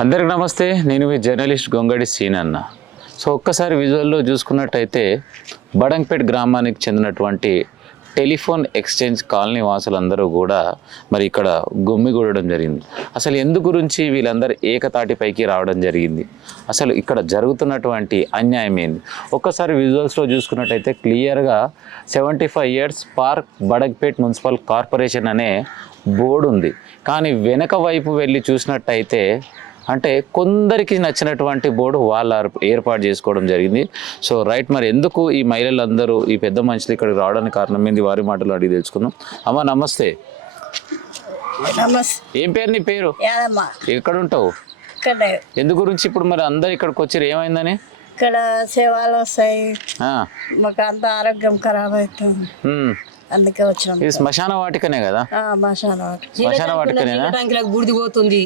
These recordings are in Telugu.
అందరికి నమస్తే. నేను మీ జర్నలిస్ట్ గొంగడి సీనన్న. సో ఒక్కసారి విజువల్లో చూసుకున్నట్టయితే బడంగ్పేట్ గ్రామానికి చెందినటువంటి టెలిఫోన్ ఎక్స్చేంజ్ కాలనీ వాసులందరూ కూడా మరి ఇక్కడ గుమ్మిగూడడం జరిగింది. అసలు ఎందు గురించి వీళ్ళందరూ ఏకతాటిపైకి రావడం జరిగింది, అసలు ఇక్కడ జరుగుతున్నటువంటి అన్యాయం ఏంది, ఒక్కసారి విజువల్స్లో చూసుకున్నట్టయితే క్లియర్గా 75 years park Badangpet municipal corporation అనే బోర్డు ఉంది. కానీ వెనక వైపు వెళ్ళి చూసినట్టయితే అంటే కొందరికి నచ్చినటువంటి బోర్డు వాళ్ళు ఏర్పాటు చేసుకోవడం జరిగింది. సో రైట్, మరి ఎందుకు ఈ మహిళలందరూ ఈ పెద్ద మనుషులు ఇక్కడికి రావడానికి కారణం ఏంది, వారి మాటలు అడిగి తెలుసుకుందాం. అమ్మ నమస్తే. ఏం పేరు నీ పేరు? ఎక్కడ ఉంటావు? ఎందు గురించి ఇప్పుడు మరి అందరు ఇక్కడికి వచ్చారు, ఏమైందని? ఇక్కడ సేవలు వస్తాయి, మాకు అంత ఆరోగ్యం ఖరాబ్ అవుతుంది, అందుకే వచ్చినాం. ఇది శ్మశాన వాటికనే కదా? శ్మశాన వాటికనేనా? బూడిది పోతుంది,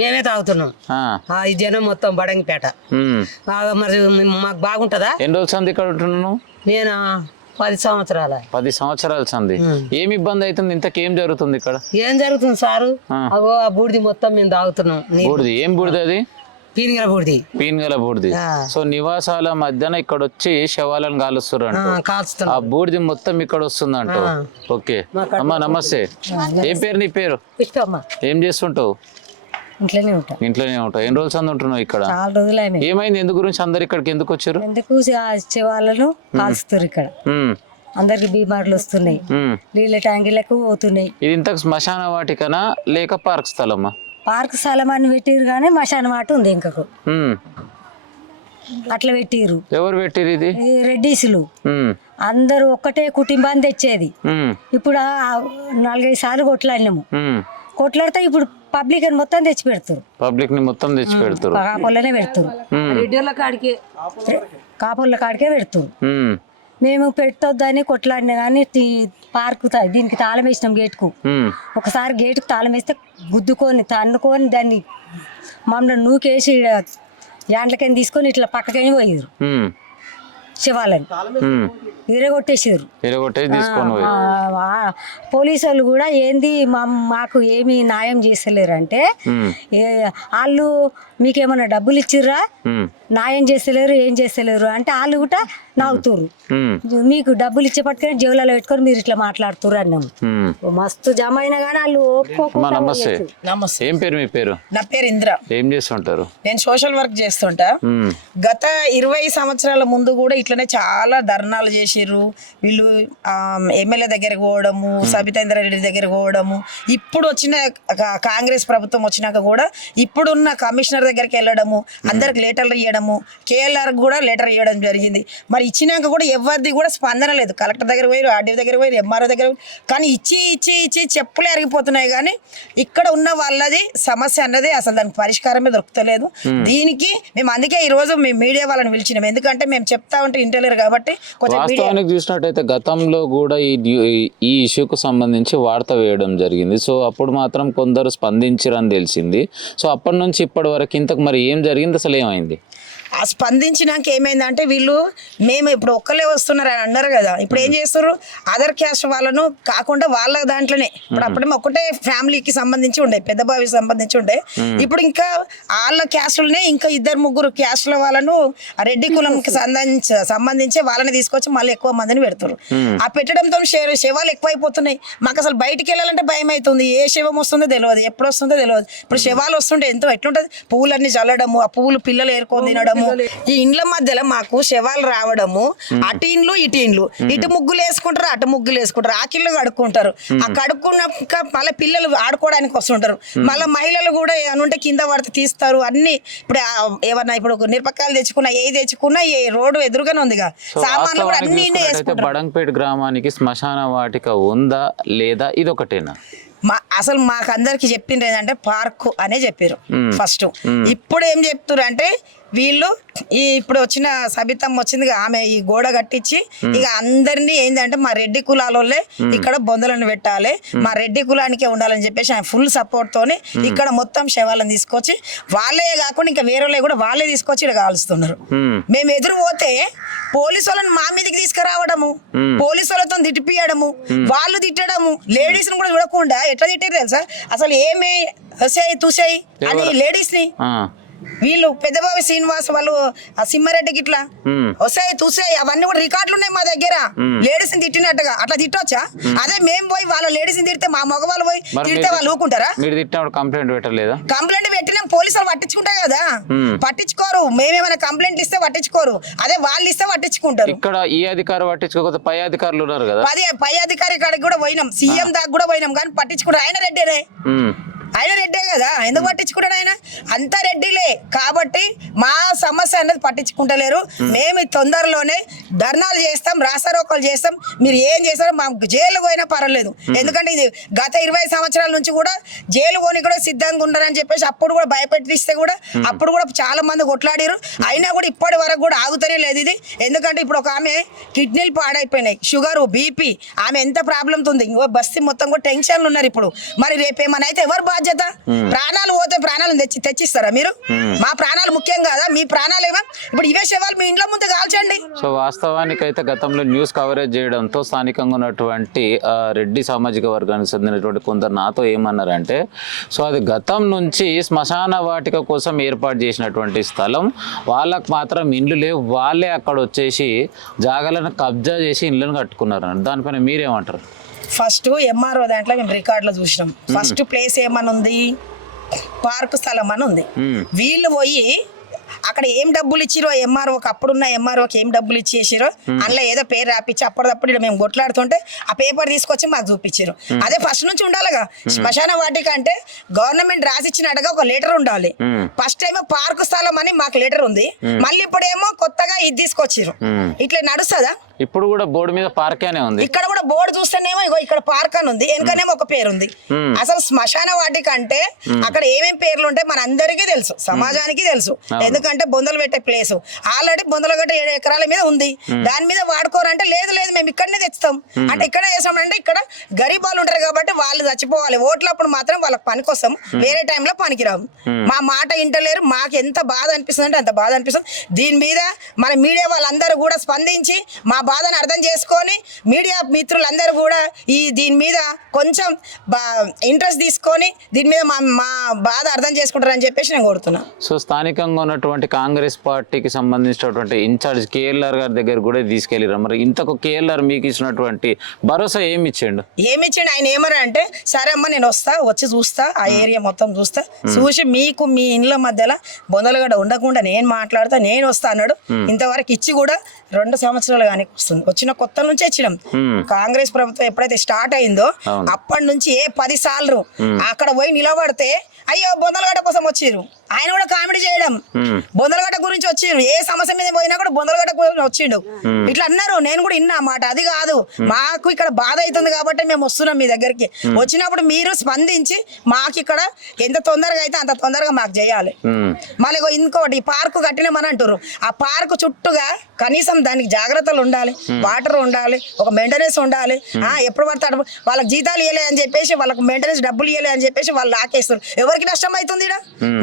మేమే తాగుతున్నాం. ఈ జనం మొత్తం బడంగిపేట. మరి మాకు బాగుంటదా? ఎన్ని రోజులు సంది ఇక్కడ ఉంటున్నాను నేను? 10 సంవత్సరాల. 10 సంవత్సరాల సంది. ఏమి ఇబ్బంది అవుతుంది? ఇంతకేం జరుగుతుంది ఇక్కడ? ఏం జరుగుతుంది సారు? అగో ఆ బూడిది మొత్తం మేము తాగుతున్నాం. బూడిది ఏం బూడిది అది? పీనుగల బూడిది. పీనుగల బూడిది. సో నివాసాల మధ్యన ఇక్కడ వచ్చి శవాలను కాలుస్తారు అంట, ఆ బూడిది మొత్తం ఇక్కడ వస్తుందంట. ఓకే అమ్మా నమస్తే. ఏం పేరు నీ పేరు? ఏం చేస్తుంటావు? ఇంట్లోనే ఉంటావు. ఎన్ని రోజులు సంది ఉంటున్నావు ఇక్కడ? ఏమైంది? ఎందు గురించి అందరు ఇక్కడికి ఎందుకు వచ్చారు? ఎందుకు శవాలను కాల్చుతారు ఇక్కడ, అందరికి బీమార్లు వస్తున్నాయి, నీళ్ళ ట్యాంకీలకు పోతున్నాయి. ఇది ఇంతకు శ్మశాన వాటికనా లేక పార్క్ స్థలమా? పార్క్ స్థలం అని పెట్టిరు కానీ మశాన మాట ఉంది ఇంకకు, అట్లా పెట్టిరు. ఎవరు పెట్టిరు ఇది? రెడ్డీసులు అందరూ ఒక్కటే కుటుంబాన్ని తెచ్చేది. ఇప్పుడు 4-5 సార్లు కొట్లాడినాము, కొట్లాడితే ఇప్పుడు పబ్లిక్ అని మొత్తం తెచ్చి పెడతారు. పబ్లిక్ ని మొత్తం తెచ్చి పెడతారు, కాపులనే పెడతారు, కాపుల కాడికే పెడతారు. మేము పెట్టొద్దని కొట్లాడినా కానీ పార్కు దీనికి తాళం వేసినాం గేటుకు. ఒకసారి గేటుకు తాళం వేస్తే గుద్దుకొని తన్నుకొని దాన్ని మమ్మల్ని నూకేసి యాండ్లకని తీసుకొని ఇట్లా పక్కకని పోయారు. శివాలని ఇరగొట్టేసారు. పోలీసు వాళ్ళు కూడా ఏంది మాకు ఏమి న్యాయం చేస్తలేరు అంటే, వాళ్ళు మీకేమన్నా డబ్బులు ఇచ్చిర్రా, న్యాయం చేస్తలేరు, ఏం చేస్తలేరు అంటే వాళ్ళు కూడా నవ్వుతురు. మీకు డబ్బులు ఇచ్చే పట్టుకొని జేబులలో పెట్టుకొని మీరు ఇట్లా మాట్లాడుతురు అన్నాము. మస్తు జమ అయినా కానీ వాళ్ళు ఒప్పుకోకుండా. ఏం పేరు మీ పేరు? నా పేరు ఇంద్ర. ఏం చేస్తుంటారు? నేను సోషల్ వర్క్ చేస్తుంటా. గత 20 సంవత్సరాల ముందు కూడా ఇట్లనే చాలా ధర్నాలు చేసిర్రు వీళ్ళు. ఎమ్మెల్యే దగ్గరకు పోవడము, సబితేంద్ర రెడ్డి దగ్గరకు పోవడము, ఇప్పుడు వచ్చిన కాంగ్రెస్ ప్రభుత్వం వచ్చినాక కూడా ఇప్పుడున్న కమిషనర్ దగ్గరికి వెళ్ళడము, అందరికి లెటర్లు ఇవ్వడము, కేఎల్ఆర్ కూడా లెటర్ ఇవ్వడం జరిగింది. మరి ఇచ్చినాక కూడా ఎవరిది కూడా స్పందన లేదు. కలెక్టర్ దగ్గర పోయారు, ఆర్డీఓ దగ్గర పోయారు, ఎంఆర్ఓ దగ్గర పోయారు, కానీ ఇచ్చి ఇచ్చి ఇచ్చి చెప్పులే అరిగిపోతున్నాయి. కానీ ఇక్కడ ఉన్న వాళ్ళది సమస్య అన్నది అసలు దానికి పరిష్కారమే దొరుకుతలేదు. దీనికి మేము అందుకే ఈ రోజు మేము మీడియా వాళ్ళని పిలిచినాం, ఎందుకంటే మేము చెప్తా ఉంటే ఇంటలేరు కాబట్టి. వాస్తవానికి చూసినట్టయితే గతంలో కూడా ఈ ఇష్యూకు సంబంధించి వార్త వేయడం జరిగింది. సో అప్పుడు మాత్రం కొందరు స్పందించారని తెలిసింది. సో అప్పటి నుంచి ఇప్పటి వరకు ఇంతకు మరి ఏం జరిగింది, అసలు ఏమైంది? ఆ స్పందించినాక ఏమైందంటే వీళ్ళు మేము ఇప్పుడు ఒక్కలే వస్తున్నారు అని అన్నారు కదా, ఇప్పుడు ఏం చేస్తారు, అదర్ క్యాస్ట్ వాళ్ళను కాకుండా వాళ్ళ దాంట్లోనే ఇప్పుడు అప్పుడే ఒకటే ఫ్యామిలీకి సంబంధించి ఉండే, పెద్ద బావికి సంబంధించి ఉండే, ఇప్పుడు ఇంకా వాళ్ళ క్యాస్ట్లనే ఇంకా 2-3 క్యాస్ట్ల వాళ్ళను రెడ్డి కులంకి సంబంధించి వాళ్ళని తీసుకొచ్చి మళ్ళీ ఎక్కువ మందిని పెడతారు. ఆ పెట్టడంతో శవాలు ఎక్కువైపోతున్నాయి. మాకు అసలు బయటికి వెళ్ళాలంటే భయం అవుతుంది. ఏ శవం వస్తుందో తెలియదు, ఎప్పుడు వస్తుందో తెలియదు. ఇప్పుడు శవాలు వస్తుంటే ఎట్లుంటది, పువ్వులన్నీ చల్లడము, ఆ పువ్వులు పిల్లలు ఏరుకొని తినడము, ఈ ఇండ్ల మధ్యలో మాకు శవాలు రావడము, అటు ఇండ్లు ఇటు ఇండ్లు, ఇటు ముగ్గులు వేసుకుంటారు, అటు ముగ్గులు వేసుకుంటారు, ఆకిళ్ళు కడుక్కుంటారు. ఆ కడుక్కున్నాక మళ్ళీ పిల్లలు ఆడుకోవడానికి వస్తుంటారు. మళ్ళీ మహిళలు కూడా ఏమనుంటే కింద పడితే తీస్తారు అన్ని. ఇప్పుడు ఏమన్నా ఇప్పుడు మిరపకాయలు తెచ్చుకున్నా, ఏ తెచ్చుకున్నా ఏ రోడ్డు ఎదురుగానే ఉందిగా, సామాన్లు కూడా అన్ని బడంగ్పేట్ గ్రామానికి శ్మశాన వాటిక ఉందా లేదా, ఇది ఒకటేనా? అసలు మాకు అందరికి చెప్పిండ్రు ఏంటంటే పార్కు అనే చెప్పారు ఫస్ట్. ఇప్పుడు ఏం చెప్తారు అంటే వీళ్ళు ఇప్పుడు వచ్చిన సబితమ్మ వచ్చింది ఆమె ఈ గోడ కట్టించి ఇక అందరినీ ఏంటంటే మా రెడ్డి కులాలోనే ఇక్కడ బొందలను పెట్టాలి, మా రెడ్డి కులానికే ఉండాలని చెప్పేసి ఆయన ఫుల్ సపోర్ట్ తోని ఇక్కడ మొత్తం శవాలను తీసుకొచ్చి వాళ్ళే కాకుండా ఇంకా వేరే కూడా వాళ్ళే తీసుకొచ్చి ఇక్కడ కాలుస్తున్నారు. మేము ఎదురు పోతే పోలీసు వాళ్ళని మా మీదకి తీసుకురావడము, పోలీసు వాళ్ళతో తిట్టిపియడము, వాళ్ళు తిట్టడము, లేడీస్ ని కూడా చూడకుండా ఎట్లా తిట్టారు తెలుసా, అసలు ఏమి తుసేయి అని లేడీస్ ని వీళ్ళు పెద్దబాబు శ్రీనివాస్ వాళ్ళు ఆ సింహారెడ్డికి ఇట్లా వస్తాయి తుసాయి అవన్నీ కూడా రికార్డులు ఉన్నాయి మా దగ్గర. లేడీస్ ని తిట్టినట్టుగా అట్లా తిట్టొచ్చా? అదే మేము పోయి వాళ్ళ లేడీస్ ని తిడితే మా మగవాళ్ళు పోయి తిడితే వాళ్ళు ఊకుంటారా? కంప్లైంట్ పెట్టలేదా? కంప్లైంట్ పెట్టినాం, పోలీసు వాళ్ళు పట్టించుకుంటారు కదా, పట్టించుకోరు. మేమేమైనా కంప్లైంట్ ఇస్తే పట్టించుకోరు, అదే వాళ్ళు ఇస్తే పట్టించుకుంటారు. ఇక్కడ ఈ అధికారి పట్టించుకోకపోతే పై అధికారులు ఉన్నారు కదా, పై అధికారి కాడికి కూడా పోయినాం, సీఎం దాకా కూడా పోయినాం, కానీ పట్టించుకుంటారు. ఆయన రెడ్డినే, ఆయన రెడ్డే కదా, ఎందుకు పట్టించుకుంటాడు ఆయన? అంతా రెడ్డిలే కాబట్టి మా సమస్య అనేది పట్టించుకుంటలేరు. మేము తొందరలోనే ధర్నాలు చేస్తాం, రాస్తారోకోలు చేస్తాం, మీరు ఏం చేస్తారో మాకు జైలు పోయినా పర్వాలేదు. ఎందుకంటే ఇది గత 20 సంవత్సరాల నుంచి కూడా జైలు పోని కూడా సిద్ధంగా ఉన్నారని చెప్పేసి అప్పుడు కూడా భయపెట్టిస్తే కూడా అప్పుడు కూడా చాలా మంది కొట్లాడారు. అయినా కూడా ఇప్పటి వరకు కూడా ఆగుతూనే లేదు ఇది. ఎందుకంటే ఇప్పుడు ఒక ఆమె కిడ్నీలు పాడైపోయినాయి, షుగరు, బీపీ, ఆమె ఎంత ప్రాబ్లంతో ఉంది, ఇంకో బస్తీ మొత్తం కూడా టెన్షన్లు ఉన్నారు ఇప్పుడు. మరి రేపేమన్నా అయితే ఎవరు బాధ్యత? ప్రాణాలు పోతే ప్రాణాలను తెచ్చిస్తారా మీరు? మా ప్రాణాలు ముఖ్యం కాదా? మీ ప్రాణాలు ఏమో ఇప్పుడు ఇవే శవాలు మీ ఇంట్లో ముందు కాల్చండి. సో వాస్తవానికి అయితే గతంలో న్యూస్ కవరేజ్ చేయడంతో స్థానికంగా ఉన్నటువంటి రెడ్డి సామాజిక వర్గానికి చెందినటువంటి కొందరు నాతో ఏమన్నారంటే, సో అది గతం నుంచి శ్మశాన వాటిక కోసం ఏర్పాటు చేసినటువంటి స్థలం, వాళ్ళకు మాత్రం ఇండ్లు లేవు, వాళ్ళే అక్కడ వచ్చేసి జాగాలను కబ్జా చేసి ఇండ్లను కట్టుకున్నారు. దానిపైన మీరేమంటారు? ఫస్ట్ ఎంఆర్ఓ దాంట్లో మేము రికార్డులో చూసినాం. ఫస్ట్ ప్లేస్ ఏమని ఉంది, పార్క్ స్థలం అని ఉంది. వీళ్ళు పోయి అక్కడ ఏం డబ్బులు ఇచ్చిరో ఎంఆర్ఓకి, అప్పుడున్న ఎంఆర్ఓకి ఏం డబ్బులు ఇచ్చేసిరో అందులో ఏదో పేరు రాపించి అప్పటిదప్పుడు మేము కొట్లాడుతుంటే ఆ పేపర్ తీసుకొచ్చి మాకు చూపించారు. అదే ఫస్ట్ నుంచి ఉండాలిగా. శ్మశాన వాటిక అంటే గవర్నమెంట్ రాసిచ్చినట్టుగా ఒక లెటర్ ఉండాలి. ఫస్ట్ ఏమో పార్క్ స్థలం అని మాకు లెటర్ ఉంది, మళ్ళీ ఇప్పుడేమో కొత్తగా ఇది తీసుకొచ్చిరు. ఇట్లా నడుస్తుందా? ఇప్పుడు కూడా బోర్డు మీద పార్క్ అనే ఉంది. ఇక్కడ కూడా బోర్డు చూస్తేనేమో ఇగో ఇక్కడ పార్క్ అని ఉంది, వెనకనేమో ఒక పేరు ఉంది. అసలు శ్మశాన వాటిక అంటే అక్కడ ఏమేమి పేర్లు ఉంటాయి మన అందరికీ తెలుసు, సమాజానికి తెలుసు. ఎందుకంటే బొందలు పెట్టే ప్లేస్ ఆల్రెడీ బొందలగట్ట 7 ఎకరాల మీద ఉంది, దాని మీద వాడుకోరంటే లేదు లేదు మేము ఇక్కడనే తెస్తాం అంటే ఇక్కడ చేస్తామంటే ఇక్కడ గరీబ్ వాళ్ళు ఉంటారు కాబట్టి వాళ్ళు చచ్చిపోవాలి. ఓట్లప్పుడు మాత్రం వాళ్ళకి పని కోసం, వేరే టైంలో పనికిరాము. మా మాట ఇంటలేరు. మాకు ఎంత బాధ అనిపిస్తుంది అంటే అంత బాధ అనిపిస్తుంది. దీని మీద మన మీడియా వాళ్ళందరూ కూడా స్పందించి మా బాధను అర్థం చేసుకొని, మీడియా మిత్రులందరూ కూడా దీని మీద కొంచెం ఇంట్రెస్ట్ తీసుకొని దీని మీద మా బాధ అర్థం చేసుకుంటారని చెప్పేసి నేను కోరుతున్నా. సో స్థానికంగా ఉన్నటువంటి కాంగ్రెస్ పార్టీకి సంబంధించినటువంటి ఇన్ఛార్జ్ కేఎల్ఆర్ గారి దగ్గర కూడా తీసుకెళ్ళారు. మరి ఇంతకు కేఎల్ఆర్ మీకు ఇచ్చినటువంటి భరోసా ఏమి ఇచ్చిండు? ఆయన ఏమన్నా అంటే, సరే అమ్మ నేను వచ్చి చూస్తా, ఆ ఏరియా మొత్తం చూస్తా, చూసి మీకు మీ ఇండ్ల మధ్యలో బొందలుగడ్డ ఉండకుండా నేను మాట్లాడతా, నేను వస్తా అన్నాడు. ఇంతవరకు ఇచ్చి కూడా 2 సంవత్సరాలు కానీ వస్తుంది. వచ్చిన కొత్త నుంచే ఇచ్చినాం. కాంగ్రెస్ ప్రభుత్వం ఎప్పుడైతే స్టార్ట్ అయిందో అప్పటి నుంచి 10 సార్లు అక్కడ పోయి నిలబడితే అయ్యో బొందలగడ్డ కోసం వచ్చిర్రు. ఆయన కూడా కామెడీ చేయడం, బొందలగడ్డ గురించి వచ్చిండు, ఏ సమస్య మీద పోయినా కూడా బొందలగడ్డ గురించి వచ్చిండు ఇట్లా అన్నారు. నేను కూడా విన్నా మాట. అది కాదు, మాకు ఇక్కడ బాధ అవుతుంది కాబట్టి మేము వస్తున్నాం మీ దగ్గరికి. వచ్చినప్పుడు మీరు స్పందించి మాకు ఇక్కడ ఎంత తొందరగా అయితే అంత తొందరగా మాకు చేయాలి. మళ్ళీ ఇంకోటి పార్కు కట్టినామని అంటారు. ఆ పార్కు చుట్టూగా కనీసం దానికి జాగ్రత్తలు ఉండాలి, వాటర్ ఉండాలి, ఒక మెయింటెనెన్స్ ఉండాలి. ఎప్పుడు పడతాడు వాళ్ళకి జీతాలు ఇవ్వలే అని చెప్పేసి, వాళ్ళకి మెయింటెనెన్స్ డబ్బులు ఇవ్వలే అని చెప్పేసి వాళ్ళు లాకేస్తారు. ఎవరికి నష్టం అవుతుంది?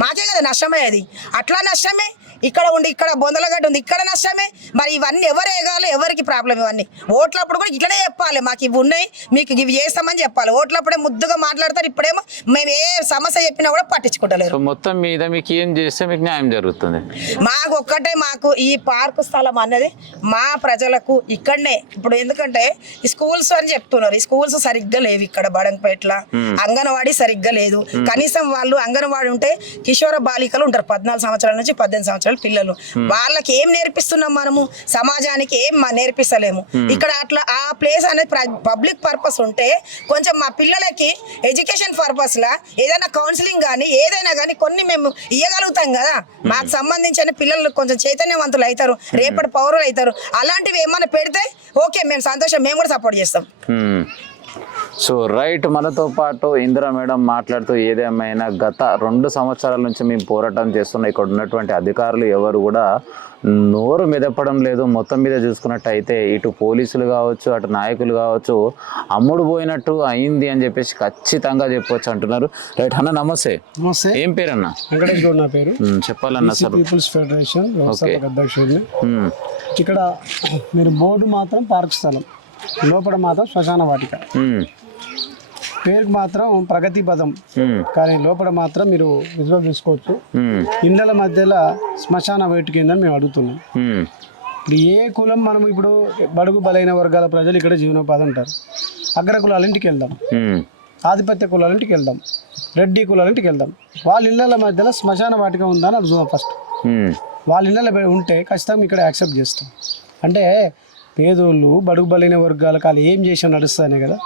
మాకే కదా నష్టమయ్యేది. అట్లా నష్టమే. ఇక్కడ ఉండి ఇక్కడ బొందలగడ్డ ఉంది, ఇక్కడ నష్టమే. మరి ఇవన్నీ ఎవరు వేగాలి? ఎవరికి ప్రాబ్లం? ఇవన్నీ ఓట్లప్పుడు కూడా ఇట్లనే చెప్పాలి, మాకు ఇవి ఉన్నాయి మీకు ఇవి చేస్తామని చెప్పాలి. ఓట్లప్పుడే ముద్దుగా మాట్లాడతారు, ఇప్పుడేమో మేము ఏ సమస్య చెప్పినా కూడా పట్టించుకుంటలేరు. మొత్తం మీద మీకు ఏం చేస్తే మీకు న్యాయం జరుగుతుంది? మాకు ఒక్కటే, మాకు ఈ పార్కు స్థలం అన్నది మా ప్రజలకు ఇక్కడనే. ఇప్పుడు ఎందుకంటే ఈ స్కూల్స్ అని చెప్తున్నారు, ఈ స్కూల్స్ సరిగ్గా లేవు ఇక్కడ బడంగపేటలో. అంగన్వాడీ సరిగ్గా లేదు. కనీసం వాళ్ళు అంగన్వాడీ ఉంటే కిషోర బాలికలు ఉంటారు, 14 సంవత్సరాల నుంచి 18 సంవత్సరాల పిల్లలు. వాళ్ళకి ఏం నేర్పిస్తున్నాం మనము? సమాజానికి ఏం నేర్పిస్తలేము. ఇక్కడ అట్లా ఆ ప్లేస్ అనేది పబ్లిక్ పర్పస్ ఉంటే కొంచెం మా పిల్లలకి ఎడ్యుకేషన్ పర్పస్ లా ఏదైనా కౌన్సిలింగ్ కానీ ఏదైనా కానీ కొన్ని మేము ఇవ్వగలుగుతాం కదా. మాకు సంబంధించిన పిల్లలు కొంచెం చైతన్యవంతులు అవుతారు, రేపటి పౌరులు అవుతారు. అలాంటివి ఏమైనా పెడితే ఓకే, మేము సంతోషం, మేము కూడా సపోర్ట్ చేస్తాం. సో రైట్, మనతో పాటు ఇందిరా మేడం మాట్లాడుతూ ఏదేమైనా గత 2 సంవత్సరాల నుంచి మేము పోరాటం చేస్తున్న ఇక్కడ ఉన్నటువంటి అధికారులు ఎవరు కూడా నోరు మెదపడం లేదు. మొత్తం మీద చూసుకున్నట్టయితే ఇటు పోలీసులు కావచ్చు, అటు నాయకులు కావచ్చు, అమ్ముడు పోయినట్టు అయింది అని చెప్పేసి ఖచ్చితంగా చెప్పవచ్చు అంటున్నారు. రైట్ అన్న, నమస్తే. నమస్తే. ఏం పేరు అన్న? వెంకటేష్ గౌడ్ నా పేరు. చెప్పాలన్న సార్. పీపుల్స్ ఫెడరేషన్ వ్యవస్థాపక అధ్యక్షుడిని. ఇక్కడ మీరు బోర్డు మాత్రం పార్క్ స్థలం, లోపల మాత్రం శ్మశాన వాటిక. పేరుకు మాత్రం ప్రగతి పదం, కానీ లోపల మాత్రం మీరు విజువల్ చూసుకోవచ్చు. ఇళ్ళల మధ్యలో శ్మశాన వేటు కింద మేము అడుగుతున్నాం. ఇప్పుడు ఏ కులం, మనం ఇప్పుడు బడుగు బలైన వర్గాల ప్రజలు ఇక్కడ జీవనోపాధి ఉంటారు. అగ్ర కులాల ఇంటికి వెళ్దాం, ఆధిపత్య కులాల ఇంటికి వెళ్దాం, రెడ్డి కులాల ఇంటికి వెళ్దాం. వాళ్ళ ఇళ్ళల మధ్యలో శ్మశాన వాటిక ఉందని అడుగుదాం ఫస్ట్. వాళ్ళ ఇళ్ళలో ఉంటే ఖచ్చితంగా ఇక్కడ యాక్సెప్ట్ చేస్తాం. అంటే పేదోళ్ళు బడుగు బలైన వర్గాలకు వాళ్ళు ఏం చేసినా నడుస్తానే కదా.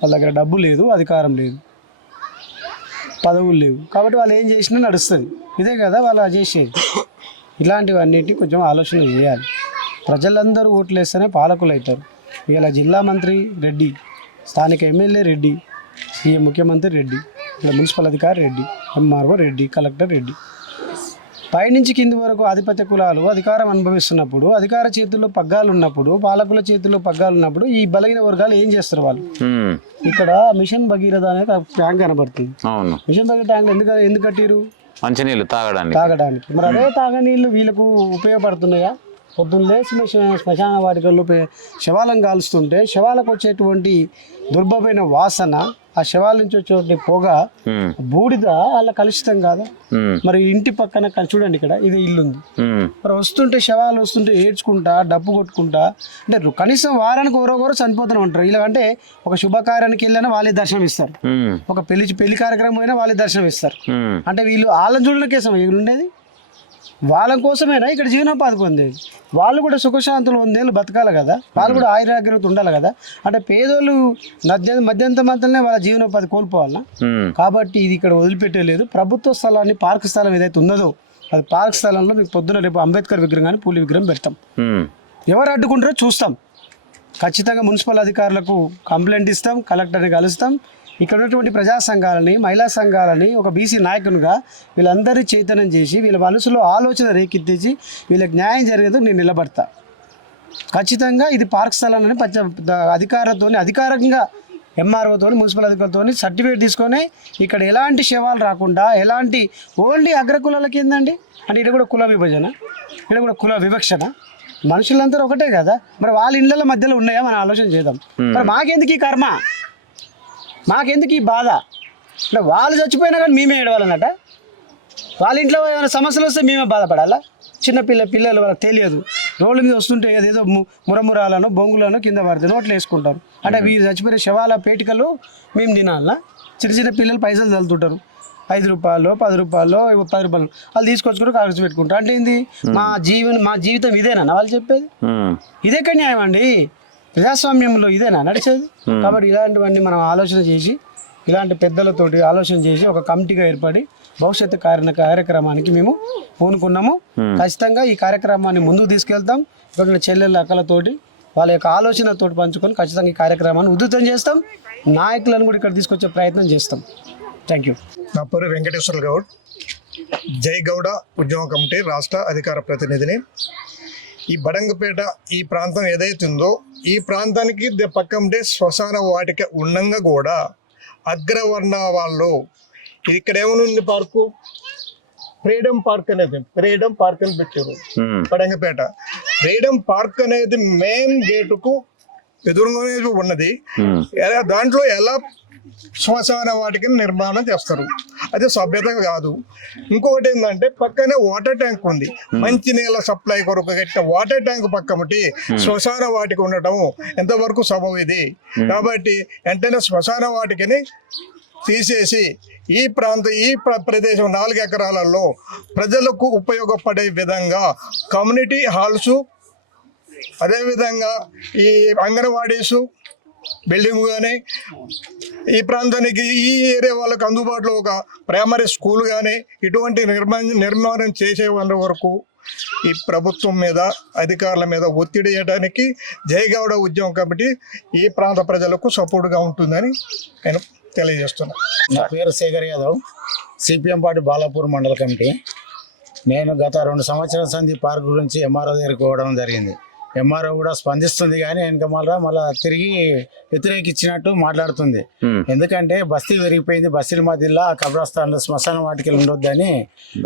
వాళ్ళ దగ్గర డబ్బు లేదు, అధికారం లేదు, పదవులు లేవు, కాబట్టి వాళ్ళు ఏం చేసినా నడుస్తుంది. ఇదే కదా వాళ్ళు చేసేది. ఇలాంటివన్నిటిని కొంచెం ఆలోచన చేయాలి. ప్రజలందరూ ఓట్లు వేస్తేనే పాలకులు అవుతారు. ఇలా జిల్లా మంత్రి రెడ్డి, స్థానిక ఎమ్మెల్యే రెడ్డి, సీఎం ముఖ్యమంత్రి రెడ్డి, ఇలా మున్సిపల్ అధికారి రెడ్డి, ఎంఆర్ఓ రెడ్డి, కలెక్టర్ రెడ్డి. పైనుంచి కింది వరకు ఆధిపత్య కులాలు అధికారం అనుభవిస్తున్నప్పుడు, అధికార చేతుల్లో పగ్గాలు ఉన్నప్పుడు, పాలకుల చేతుల్లో పగ్గాలు ఉన్నప్పుడు ఈ బలహీన వర్గాలు ఏం చేస్తారు వాళ్ళు? ఇక్కడ మిషన్ భగీరథ అనేది ట్యాంక్ కనబడుతుంది. మిషన్ భగీరథ ట్యాంక్ ఎందుకు కట్టిరు? మంచినీళ్ళు తాగడానికి. మరి అదే తాగనీళ్ళు వీళ్ళకు ఉపయోగపడుతున్నాయా? పొద్దున్న లేచిన శ్మశాన వాటికల్లో శవాలను కాలుస్తుంటే శవాలకు వచ్చేటువంటి దుర్భమైన వాసన, ఆ శవాల నుంచి వచ్చే పొగ, బూడిద అలా కలుషితం కాదా? మరి ఇంటి పక్కన చూడండి, ఇక్కడ ఇది ఇల్లుంది. మరి వస్తుంటే శవాలు వస్తుంటే ఏడ్చుకుంటా, డబ్బు కొట్టుకుంటా, అంటే కనీసం వారానికి ఎవరో చనిపోతూనే ఉంటారు. ఇలా అంటే ఒక శుభకార్యానికి వెళ్ళినా వాళ్ళే దర్శనం ఇస్తారు, ఒక పెళ్లి కార్యక్రమం అయినా వాళ్ళే దర్శనం ఇస్తారు. అంటే వీళ్ళు వాళ్ళని చూడడం కేసం ఉండేది, వాళ్ళ కోసమేనా ఇక్కడ జీవనోపాధి పొందేది. వాళ్ళు కూడా సుఖశాంతులు 100 ఏళ్ళు బతకాలి కదా, వాళ్ళు కూడా ఆయురాగ్రత ఉండాలి కదా. అంటే పేదోళ్ళు మధ్యంత మధ్యలోనే వాళ్ళ జీవనోపాధి కోల్పోవాలన్నా? కాబట్టి ఇది ఇక్కడ వదిలిపెట్టలేదు. ప్రభుత్వ స్థలాన్ని, పార్క్ స్థలం ఏదైతే ఉన్నదో అది పార్క్ స్థలంలో మీకు పొద్దున రేపు అంబేద్కర్ విగ్రహం కానీ పూలి విగ్రహం పెడతాం. ఎవరు అడ్డుకుంటారో చూస్తాం. ఖచ్చితంగా మున్సిపల్ అధికారులకు కంప్లైంట్ ఇస్తాం, కలెక్టర్ని కలుస్తాం. ఇక్కడ ఉన్నటువంటి ప్రజా సంఘాలని, మహిళా సంఘాలని ఒక బీసీ నాయకునిగా వీళ్ళందరినీ చైతన్యం చేసి వీళ్ళ మనసులో ఆలోచన రేకెత్తించి వీళ్ళకి న్యాయం జరిగేది నేను నిలబడతా. ఖచ్చితంగా ఇది పార్క్ స్థలాన్ని అధికారికంగా ఎంఆర్ఓతో, మున్సిపల్ అధికారులతో సర్టిఫికేట్ తీసుకొని ఇక్కడ ఎలాంటి శవాలు రాకుండా, ఎలాంటి ఓన్లీ అగ్రకులాలకి ఏందండి అంటే ఇక్కడ కూడా కుల విభజన, ఇక్కడ కూడా కుల వివక్షణ. మనుషులందరూ ఒకటే కదా. మరి వాళ్ళ ఇళ్ళ మధ్యలో ఉన్నాయా మనం ఆలోచన చేద్దాం. మరి మాకెందుకు ఈ కర్మ, మాకెందుకు ఈ బాధ? అంటే వాళ్ళు చచ్చిపోయినా కానీ మేమే ఏడవాలన్నట. వాళ్ళ ఇంట్లో ఏమైనా సమస్యలు వస్తే మేమే బాధపడాలా? పిల్లలు వాళ్ళకి తెలియదు, రోడ్ల మీద వస్తుంటే ఏదేదో మురమురాలను, బొంగులను కింద పడితే నోట్లు వేసుకుంటారు. అంటే వీరు చచ్చిపోయిన శవాల పేటికలు మేము తినాలా? చిన్న పిల్లలు పైసలు చల్లుతుంటారు, 5 రూపాయలు, 10 రూపాయలు, 10 రూపాయలు వాళ్ళు తీసుకొచ్చుకుంటూ ఖర్చు పెట్టుకుంటారు. అంటే ఏంది? మా జీవితం ఇదేనా వాళ్ళు చెప్పేది? ఇదెక్కడ న్యాయం అండి? ప్రజాస్వామ్యంలో ఇదేనా నడిచేది? కాబట్టి ఇలాంటివన్నీ మనం ఆలోచన చేసి, ఇలాంటి పెద్దలతోటి ఆలోచన చేసి ఒక కమిటీగా ఏర్పడి భవిష్యత్తు కార్యక్రమానికి మేము పూనుకున్నాము. ఖచ్చితంగా ఈ కార్యక్రమాన్ని ముందుకు తీసుకెళ్తాం. ఇక్కడ చెల్లెళ్ళ అక్కలతోటి వాళ్ళ యొక్క ఆలోచనతోటి పంచుకొని ఖచ్చితంగా ఈ కార్యక్రమాన్ని ఉధృతం చేస్తాం. నాయకులను కూడా ఇక్కడ తీసుకొచ్చే ప్రయత్నం చేస్తాం. Thank you. నా పేరు వెంకటేశ్వర గౌడ్, జై గౌడ ఉద్యమ కమిటీ రాష్ట్ర అధికార ప్రతినిధిని. ఈ బడంగపేట ఈ ప్రాంతం ఏదైతే ఉందో ఈ ప్రాంతానికి పక్కంటే శ్మశాన వాటిక ఉండంగా కూడా అగ్రవర్ణ వాళ్ళు ఇక్కడ ఏమనుంది పార్కు, ఫ్రీడమ్ పార్క్ అనేది పెట్టారు బడంగపేట. ఫ్రీడమ్ పార్క్ అనేది మెయిన్ గేటుకు ఎదురుగానే ఉన్నది. దాంట్లో ఎలా శ్మశాన వాటికని నిర్మాణం చేస్తారు, అది సభ్యత కాదు. ఇంకొకటి ఏంటంటే పక్కనే వాటర్ ట్యాంక్ ఉంది, మంచినీళ్ళ సప్లై కొరకు కట్టిన వాటర్ ట్యాంక్ పక్కమటి శ్మశాన వాటిక ఉండటం ఎంతవరకు సబబు ఇది? కాబట్టి వెంటనే శ్మశాన వాటికని తీసేసి ఈ ప్రదేశం 4 ఎకరాలలో ప్రజలకు ఉపయోగపడే విధంగా కమ్యూనిటీ హాల్స్, అదేవిధంగా ఈ అంగన్వాడీసు బిల్డింగ్ కానీ, ఈ ప్రాంతానికి ఈ ఏరియా వాళ్ళకి అందుబాటులో ఒక ప్రైమరీ స్కూల్ కానీ ఇటువంటి నిర్మాణం చేసే వరకు ఈ ప్రభుత్వం మీద అధికారుల మీద ఒత్తిడి చేయడానికి జయగౌడ ఉద్యమ కమిటీ ఈ ప్రాంత ప్రజలకు సపోర్ట్గా ఉంటుందని నేను తెలియజేస్తున్నాను. నా పేరు శేఖర్ యాదవ్, సిపిఎం పార్టీ బాలాపూర్ మండల కమిటీ. నేను గత 2 సంవత్సరాల సంది పార్క్ గురించి ఎంఆర్ఓ దగ్గరికి పోవడం జరిగింది. ఎంఆర్ఓ కూడా స్పందిస్తుంది కానీ వెనక మళ్ళా తిరిగి వ్యతిరేకించినట్టు మాట్లాడుతుంది. ఎందుకంటే బస్తీ పెరిగిపోయింది, బస్తీల మధ్యలో ఆ కబ్రస్థాన్లో శ్మశాన వాటికలు ఉండొద్దని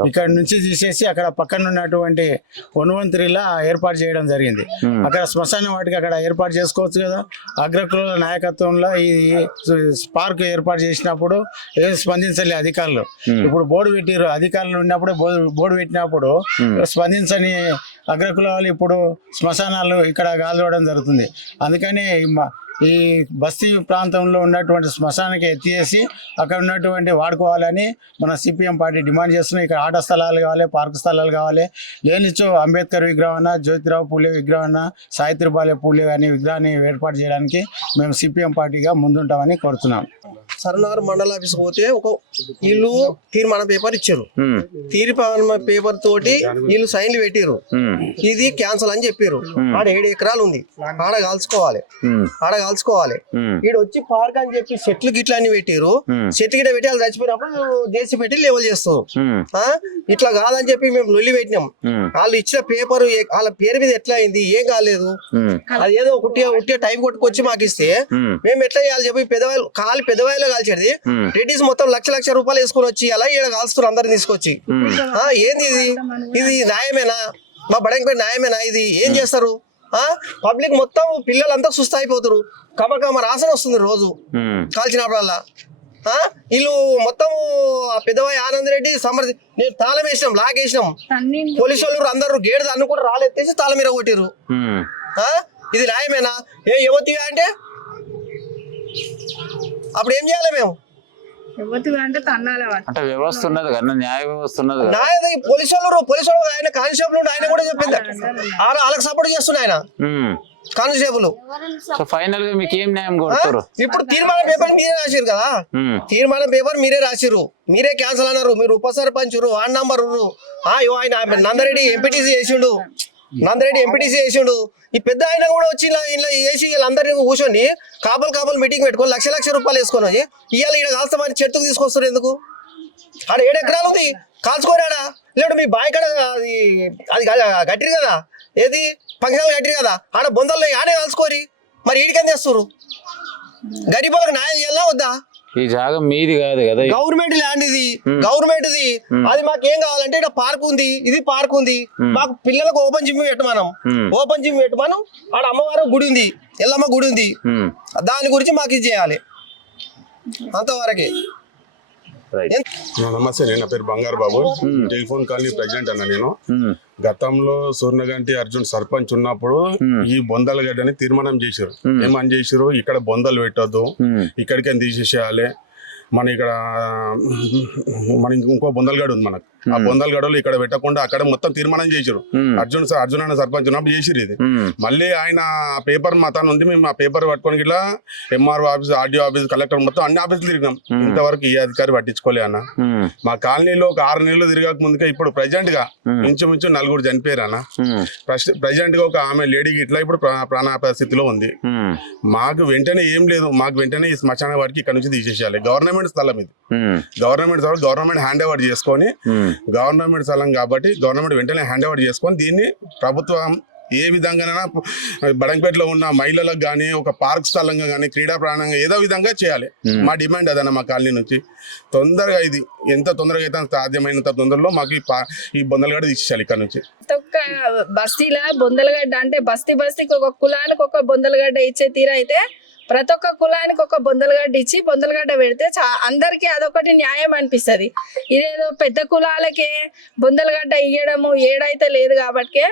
ఇక్కడ నుంచి తీసేసి అక్కడ పక్కన ఉన్నటువంటి వనువంతిరిలా ఏర్పాటు చేయడం జరిగింది. అక్కడ శ్మశాన వాటికి అక్కడ ఏర్పాటు చేసుకోవచ్చు కదా. అగ్రకుల నాయకత్వంలో ఈ పార్క్ ఏర్పాటు చేసినప్పుడు ఏం స్పందించలే అధికారులు. ఇప్పుడు బోర్డు పెట్టారు, అధికారులు ఉన్నప్పుడు బోర్డు పెట్టినప్పుడు స్పందించని అగ్రకుల వాళ్ళు ఇప్పుడు శ్మశానాలు ఇక్కడ గాలివ్వడం జరుగుతుంది. అందుకని ఈ బస్తీ ప్రాంతంలో ఉన్నటువంటి శ్మశానానికి ఎత్తివేసి అక్కడ ఉన్నటువంటి వాడుకోవాలని మన సిపిఎం పార్టీ డిమాండ్ చేస్తున్నాం. ఇక్కడ ఆట స్థలాలు కావాలి, పార్కు స్థలాలు కావాలి. లేనిచో అంబేద్కర్ విగ్రహం, జ్యోతిరావు పూలే విగ్రహం, సావిత్రిబాయి పూలే అనే విగ్రహాన్ని ఏర్పాటు చేయడానికి మేము సిపిఎం పార్టీగా ముందుంటామని కోరుతున్నాం. సరనార్ మండల ఆఫీస్ పోతే ఒక వీళ్ళు తీర్మానం పేపర్ ఇచ్చారు. తీర్మానం పేపర్ తోటి వీళ్ళు సైన్లు పెట్టారు, ఇది క్యాన్సల్ అని చెప్పారు. ఆడ 7 ఎకరాలు ఉంది, ఆడ కాల్చుకోవాలి. ఈడ వచ్చి పార్క్ అని చెప్పి చెట్లు గిట్ల అని పెట్టారు. చెట్లు గిట్ల పెట్టి వాళ్ళు చచ్చిపోయినప్పుడు జేసీ పెట్టి లెవెల్ చేస్తారు. ఇట్లా కాదని చెప్పి మేము లొల్లి పెట్టినాం. వాళ్ళు ఇచ్చిన పేపర్ వాళ్ళ పేరు మీద ఎట్లా అయింది, ఏం కాలేదు. అది ఏదో ఉట్టిగా టైం కొట్టుకొచ్చి మాకు ఇస్తే మేము ఎట్లా చేయాలి చెప్పి పెద్దవాయిలో కాల్చేది. రెడ్డిస్ మొత్తం లక్ష రూపాయలు వేసుకొని వచ్చి అలా ఈడ కాల్స్తున్నారు అందరిని తీసుకొచ్చి. ఏంది ఇది న్యాయమేనా? మా బడంగపేట న్యాయమేనా? ఇది ఏం చేస్తారు? పబ్లిక్ మొత్తం పిల్లలంతా సుస్థ అయిపోతారు. కమ రాసన వస్తుంది రోజు కాల్చినప్పుడల్లా. వీళ్ళు మొత్తం పెద్దవాయి ఆనంద్ రెడ్డి సమర్థి నేను తాళం వేసినాం, లాగేసినాం. పోలీసు వాళ్ళు అందరూ గేడు అన్ను కూడా రాలెత్తేసి తాళం మీద కొట్టిరు. ఇది న్యాయమేనా? యువతి అంటే అప్పుడు ఏం చేయాలి మేము? అంటే వ్యవస్థ ఉన్నది కదా, న్యాయ వ్యవస్థ ఉన్నది కదా. పోలీసు వాళ్ళు ఆయన కానిస్టేబుల్ ఆయన కూడా చెప్పింది వాళ్ళకి సపోర్ట్ చేస్తున్నా ఆయన కానిస్టేబుల్. సో ఫైనల్ గా మీకు ఏం న్యాయం కోరుతారు? ఇప్పుడు తీర్మానం పేపర్ మీరే రాసిరు కదా, తీర్మానం పేపర్ మీరే రాసిరు, మీరే క్యాన్సల్ అన్నారు. మీరు ఉప సర్పంచ్ వార్డ్ నంబర్ ఆయన నందరెడ్డి ఎంపీటీసీ చేసిండు. ఈ పెద్ద ఆయన కూడా వచ్చి ఇలా చేసి వీళ్ళందరినీ కూర్చొని కాపలు మీటింగ్ పెట్టుకొని లక్ష రూపాయలు వేసుకొని ఇవాళ ఇక్కడ కాల్స్తామని చెట్టుకు తీసుకొస్తారు. ఎందుకు? ఆడ 7 ఎకరాలు ఉంది, కాల్చుకోరాడా? లేడు మీ బాయ్ కడ అది గట్టిరు కదా, ఏది ఫంక్షన్లు గట్టిరు కదా, ఆడ బొందల్లో ఆడే కాల్చుకోరి. మరి ఈడికేం చేస్తారు? గరీబులకు న్యాయం చేయాలా వద్దా? ఈ జాగం మీది కాదు కదా, గవర్నమెంట్ ల్యాండ్ ఇది, గవర్నమెంట్ది. అది మాకు ఏం కావాలంటే ఇక్కడ పార్క్ ఉంది, ఇది పార్క్ ఉంది. మాకు పిల్లలకు ఓపెన్ జిమ్ పెట్టమనం. ఆడ అమ్మవారు గుడి ఉంది, ఎల్లమ్మ గుడి ఉంది. దాని గురించి మాకు ఇది చేయాలి, అంతవరకే. నమస్తే, నేను నా పేరు బంగారు బాబు, టెలిఫోన్ కాలనీ ప్రెసిడెంట్ అన్న. నేను గతంలో సూర్ణగంటి అర్జున్ సర్పంచ్ ఉన్నప్పుడు ఈ బొందలగడ్డని తీర్మానం చేశారు. ఏమని చేశారు? ఇక్కడ బొందలు పెట్టొద్దు, ఇక్కడికే తీసేసేయాలి. మన ఇక్కడ ఇంకో బొందలగడ ఉంది మనకు. ఆ బొందలగడలో ఇక్కడ పెట్టకుండా అక్కడ మొత్తం తీర్మానం చేశారు. అర్జున్ అన్న సర్పంచ్ ఉన్నప్పుడు చేసిరు ఇది. మళ్ళీ ఆయన పేపర్ మతాన్ని ఉంది. మేము ఆ పేపర్ పట్టుకొని ఇట్లా MRO office, RDO office, collector మొత్తం అన్ని ఆఫీసులు తిరిగినాం. ఇంతవరకు ఈ అధికారి పట్టించుకోలే అన్న. మా కాలనీలో ఒక 6 నెలలు తిరగక ముందుకే ఇప్పుడు ప్రెసిడెంట్ గా ఇంచుమించు 4 చనిపోయారు అన్న. ప్రెసిడెంట్ గా ఒక ఆమె లేడీకి ఇట్లా ఇప్పుడు ప్రాణాపాయ స్థితిలో ఉంది. మాకు వెంటనే ఏం లేదు, మాకు వెంటనే ఈ శ్మశాన వాటికి ఇక్కడ నుంచి తీసేసేయాలి. గవర్నమెంట్ స్థలం ఇది, గవర్నమెంట్ హ్యాండ్ ఓవర్ చేసుకొని, గవర్నమెంట్ స్థలం కాబట్టి గవర్నమెంట్ వెంటనే హ్యాండ్ ఓవర్ చేసుకొని దీన్ని ప్రభుత్వం ఏ విధంగా బడంగపేటలో ఉన్న మహిళలకు కానీ ఒక పార్క్ స్థలంగా కానీ క్రీడా ప్రాణంగా ఏదో విధంగా చేయాలి. మా డిమాండ్ అదన్న. మా కాలనీ నుంచి తొందరగా ఇది ఎంత తొందరగా అయితే సాధ్యమైనంత తొందరలో మాకు ఈ బొందలగడ్డ తీసేయాలి ఇక్కడ నుంచి. బస్తీలా బొందలగడ్డ అంటే బస్తీకి ఒక కులానికి ఒక బొందలగడ్డ ఇచ్చే తీరు అయితే ప్రతి ఒక్క కులానికి ఒక బొందలగడ్డ ఇచ్చి బొందలగడ్డ పెడితే అందరికీ అదొకటి న్యాయం అనిపిస్తుంది. ఇదేదో పెద్ద కులాలకే బొందలగడ్డ ఇయ్యడము ఏడైతే లేదు. కాబట్టి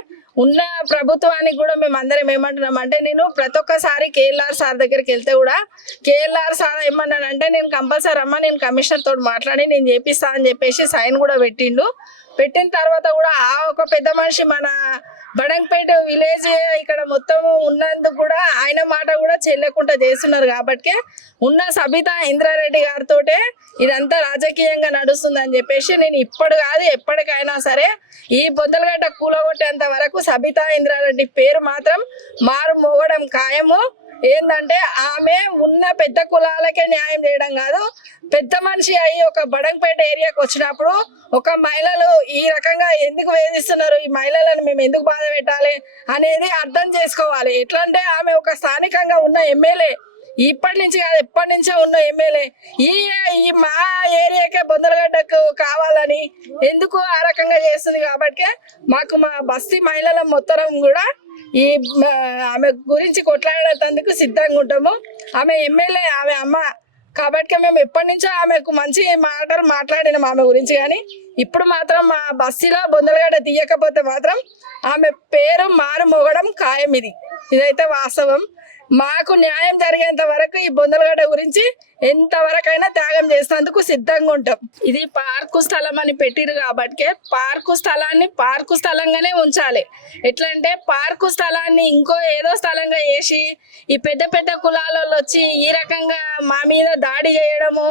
ఉన్న ప్రభుత్వానికి కూడా మేము అందరం ఏమంటున్నాం అంటే, నేను ప్రతి ఒక్కసారి కేఎల్ఆర్ సార్ దగ్గరికి వెళ్తే కూడా కేఎల్ఆర్ సార్ ఏమన్నాడంటే, నేను కంపల్సరీ అమ్మ నేను కమిషనర్ తోటి మాట్లాడి నేను చేపిస్తా అని చెప్పేసి సైన్ కూడా పెట్టిండు. పెట్టిన తర్వాత కూడా ఆ ఒక పెద్ద మనిషి మన బడంగపేట విలేజ్ ఇక్కడ మొత్తం ఉన్నందుకు కూడా ఆయన మాట కూడా చెల్లకుండా చేస్తున్నారు కాబట్టి ఉన్న సబితా ఇంద్రారెడ్డి గారితో ఇదంతా రాజకీయంగా నడుస్తుందని చెప్పేసి నేను ఇప్పుడు కాదు ఎప్పటికైనా సరే ఈ బొందలగడ్డ కూలగొట్టేంత వరకు సబితా ఇంద్రారెడ్డి పేరు మాత్రం మారు మోగడం ఖాయము. ఏంటంటే ఆమె ఉన్న పెద్ద కులాలకే న్యాయం చేయడం కాదు, పెద్ద మనిషి అయ్యి ఒక బడంగపేట ఏరియాకి వచ్చినప్పుడు ఒక మహిళలు ఈ రకంగా ఎందుకు వేధిస్తున్నారు, ఈ మహిళలను మేము ఎందుకు బాధ పెట్టాలి అనేది అర్థం చేసుకోవాలి. ఎట్లా అంటే ఆమె ఒక స్థానికంగా ఉన్న ఎమ్మెల్యే, ఇప్పటి నుంచి కాదు ఎప్పటి నుంచో ఉన్న ఎమ్మెల్యే, ఈ మా ఏరియాకే బొందలగడ్డకు కావాలని ఎందుకు ఆ రకంగా చేస్తుంది. కాబట్టి మాకు మా బస్తీ మహిళల మొత్తం కూడా ఆమె గురించి కొట్లాడేందుకు సిద్ధంగా ఉంటాము. ఆమె ఎమ్మెల్యే, ఆమె అమ్మ కాబట్టి మేము ఎప్పటి నుంచో ఆమెకు మంచి మాటలు మాట్లాడినాం ఆమె గురించి. కానీ ఇప్పుడు మాత్రం మా బస్తీలో బొందలగడ్డ తీయకపోతే మాత్రం ఆమె పేరు మారు మోగడం ఖాయం. ఇదైతే వాస్తవం. మాకు న్యాయం జరిగేంత వరకు ఈ బొందలగడ్డ గురించి ఎంతవరకైనా త్యాగం చేసేందుకు సిద్ధంగా ఉంటాం. ఇది పార్కు స్థలం అని పెట్టిరు కాబట్టి పార్కు స్థలాన్ని పార్కు స్థలంగానే ఉంచాలి. ఎట్లా అంటే పార్కు స్థలాన్ని ఇంకో ఏదో స్థలంగా వేసి ఈ పెద్ద పెద్ద కులాలలో వచ్చి ఈ రకంగా మా మీద దాడి చేయడము,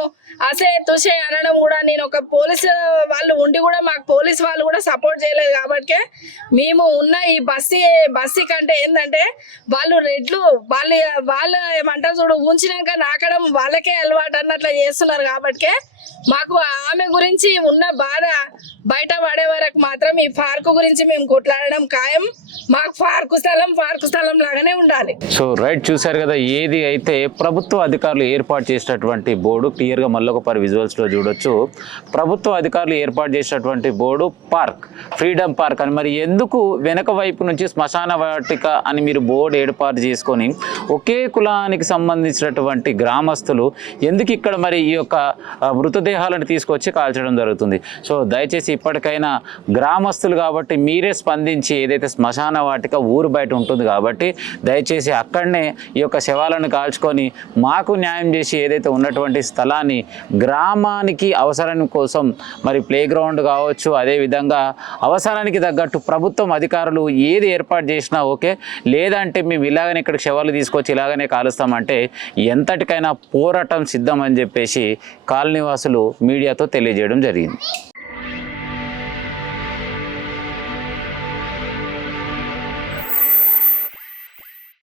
అసే తుసే అనడం కూడా, నేను ఒక పోలీసు వాళ్ళు ఉండి కూడా మాకు పోలీసు వాళ్ళు కూడా సపోర్ట్ చేయలేదు. కాబట్టి మేము ఉన్న ఈ బస్సీ కంటే ఏంటంటే వాళ్ళు రెడ్లు వాళ్ళు ఏమంటారు చూడు, ఉంచినాక నాకడం వాళ్ళకే అలవాటు అన్నట్లు చేస్తున్నారు. కాబట్టి మాకు ఆమె గురించి ఉన్న బాధ బయట పడే వరకు మాత్రం ఈ పార్కు గురించి మేము కొట్లాడడం ఖాయం. మాకు పార్కు స్థలం లాగానే ఉండాలి. సో రైట్, చూశారు కదా. ఏది అయితే ప్రభుత్వ అధికారులు ఏర్పాటు చేసినటువంటి బోర్డు క్లియర్గా మళ్ళొకసారి విజువల్స్లో చూడొచ్చు. ప్రభుత్వ అధికారులు ఏర్పాటు చేసినటువంటి బోర్డు పార్క్, ఫ్రీడమ్ పార్క్ అని. మరి ఎందుకు వెనక వైపు నుంచి శ్మశాన వాటిక అని మీరు బోర్డు ఏర్పాటు చేసుకొని ఒకే కులానికి సంబంధించినటువంటి గ్రామస్తులు ఎందుకు ఇక్కడ మరి ఈ యొక్క మృతదేహాలను తీసుకొచ్చి కాల్చడం జరుగుతుంది? సో దయచేసి ఇప్పటికైనా గ్రామస్తులు కాబట్టి మీరే స్పందించి, ఏదైతే శ్మశాన వాటిక ఊరు బయట ఉంటుంది కాబట్టి దయచేసి అక్కడనే ఈ యొక్క శవాలను కాల్చుకొని మాకు న్యాయం చేసి ఏదైతే ఉన్నటువంటి స్థలాన్ని గ్రామానికి అవసరం కోసం మరి ప్లే గ్రౌండ్ కావచ్చు, అదేవిధంగా అవసరానికి తగ్గట్టు ప్రభుత్వం అధికారులు ఏది ఏర్పాటు చేసినా ఓకే, లేదంటే మేము ఇలాగనే ఇక్కడ శవాలు తీసుకొచ్చి ఇలాగనే కాలుస్తామంటే ఎంతటికైనా పోరాటం సిద్ధం అని చెప్పేసి కాలనీవాసులు మీడియాతో తెలియజేయడం జరిగింది.